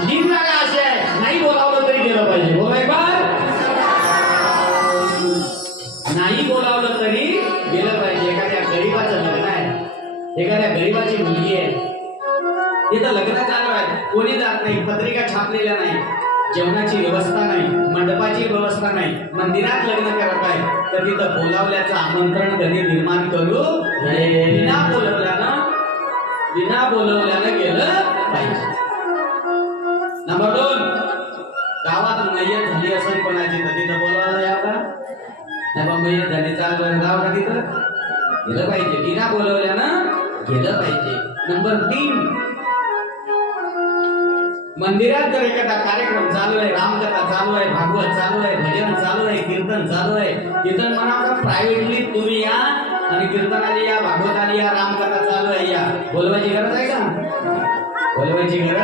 तीन जागा अशा आहे नाही बोलावलं तरी गेलं पाहिजे. बोलाय का नाही बोलावलं तरी गेलं पाहिजे. एखाद्या गरीबाचं लग्न आहे, एखाद्या गरीबाची मुलगी आहे, तिथं लग्न चालू आहे, कोणी जात नाही, पत्रिका छापलेल्या नाही, जेवणाची व्यवस्था नाही, मंडपाची व्यवस्था नाही, मंदिरात लग्न करत आहे, तर तिथं बोलावल्याचं आमंत्रण कधी निर्माण करू नये. बिना बोलवल्यानं गेलं पाहिजे. नंबर 2, गावात मयत झाली असेल कोणाची तर तिथं बोलवायला यावं नाही. बा मयत झाली चाल गाव का तिथं गेलं पाहिजे. बिना बोलवल्यानं गेलं पाहिजे. नंबर 3, मंदिरात जर एखादा कार्यक्रम चालू आहे, रामकथा चालू आहे, भागवत चालू आहे, भजन चालू आहे, कीर्तन चालू आहे, कीर्तन म्हणा प्रायव्हेटली तुम्ही या आणि कीर्तनाला या, भागवताला या, रामकथा चालू आहे या, बोलवायची गरज आहे का? बोलवायची गरज